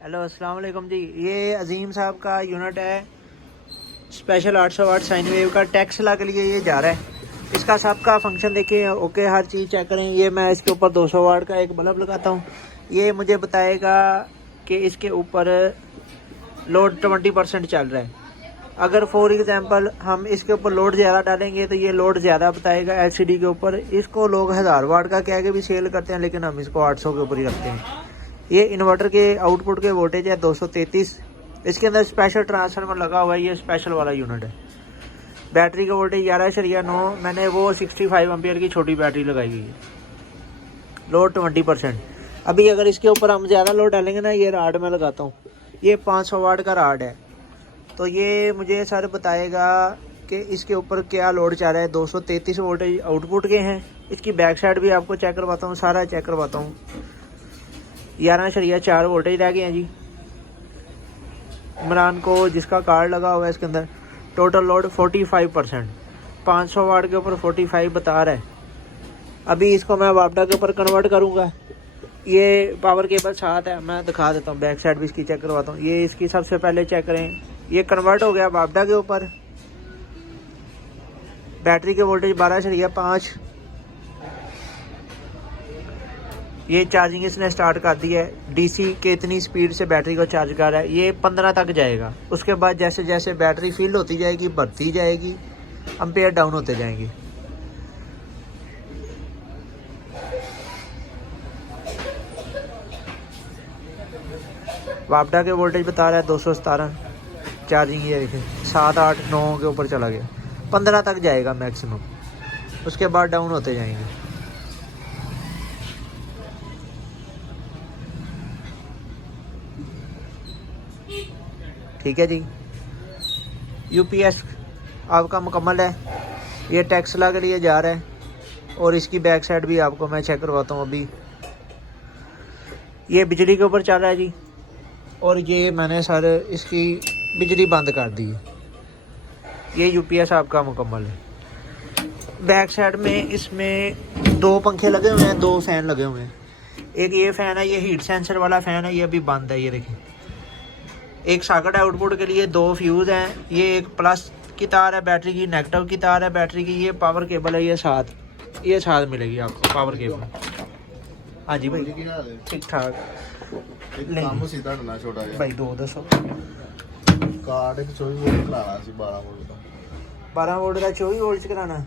Hello अस्सलाम वालेकुम जी। ये अजीम साहब का यूनिट है स्पेशल 800 वाट साइन वेव का। टेक्सला के लिए ये जा रहा है। इसका सबका फंक्शन देखिए, ओके, हर चीज़ चेक करें। ये मैं इसके ऊपर 200 वाट का एक बल्ब लगाता हूँ। ये मुझे बताएगा कि इसके ऊपर लोड 20% चल रहा है। अगर फॉर एग्जांपल हम इसके ऊपर लोड ज़्यादा डालेंगे तो ये लोड ज़्यादा बताएगा एलसीडी के ऊपर। इसको लोग 1000 वाट का कह के भी सेल करते हैं, लेकिन हम इसको 800 के ऊपर ही रखते हैं। ये इन्वर्टर के आउटपुट के वोल्टेज है 233। इसके अंदर स्पेशल ट्रांसफार्मर लगा हुआ है, ये स्पेशल वाला यूनिट है। बैटरी का वोल्टेज 11.9, मैंने वो 65 एम्पियर की छोटी बैटरी लगाई हुई है। लोड 20%। अभी अगर इसके ऊपर हम ज़्यादा लोड डालेंगे ना, ये राड मैं लगाता हूँ, ये 500 वाट का राड है। तो ये मुझे सर बताएगा कि इसके ऊपर क्या लोड चल रहा है। 233 वोल्टेज आउटपुट के हैं। इसकी बैक साइड भी आपको चेक करवाता हूँ, सारा चेक करवाता हूँ। 11.4 वोल्टेज रह गए हैं जी। इमरान को जिसका कार्ड लगा हुआ है इसके अंदर टोटल लोड 45%। 500 वाट के ऊपर 45 बता रहा है। अभी इसको मैं वापडा के ऊपर कन्वर्ट करूँगा। ये पावर केबल साथ है, मैं दिखा देता हूँ। बैक साइड भी इसकी चेक करवाता हूँ। ये इसकी सबसे पहले चेक करें, ये कन्वर्ट हो गया वापडा के ऊपर। बैटरी के वोल्टेज 12.5। ये चार्जिंग इसने स्टार्ट कर दी है। डीसी के इतनी स्पीड से बैटरी को चार्ज कर रहा है। ये 15 तक जाएगा। उसके बाद जैसे जैसे बैटरी फिल होती जाएगी, बढ़ती जाएगी, एम्पेयर डाउन होते जाएंगे। वापडा के वोल्टेज बता रहा है 217। चार्जिंग ये देखिए 7, 8, 9 के ऊपर चला गया। 15 तक जाएगा मैक्सिमम, उसके बाद डाउन होते जाएंगे। ठीक है जी। यूपीएस आपका मुकम्मल है। ये टेक्सला के लिए जा रहा है। और इसकी बैक साइड भी आपको मैं चेक करवाता हूँ। अभी ये बिजली के ऊपर चल रहा है जी। और ये मैंने सर इसकी बिजली बंद कर दी है। ये यूपीएस आपका मुकम्मल है। बैक साइड में इसमें 2 पंखे लगे हुए हैं, 2 फैन लगे हुए हैं। एक ये फ़ैन है, ये हीट सेंसर वाला फ़ैन है, ये अभी बंद है। ये देखिए, एक सॉकेट है आउटपुट के लिए, 2 फ्यूज़ हैं। ये एक प्लस की तार है बैटरी की, नेगेटिव की तार है बैटरी की। ये पावर केबल है, ये साथ मिलेगी आपको पावर केबल। हाँ जी भाई, ठीक ठाक। ਕੰਮ ਸੀ ਤੁਹਾਡੇ ਨਾਲ ਛੋਟਾ ਜਿਹਾ भाई 2 दसो। ਕਾਰਡ 24 ਵੋਲਟ ਲਾਣਾ ਸੀ 12 ਵੋਲਟ ਦਾ 12 वोल्ट का 24 वोल्ट च कराना।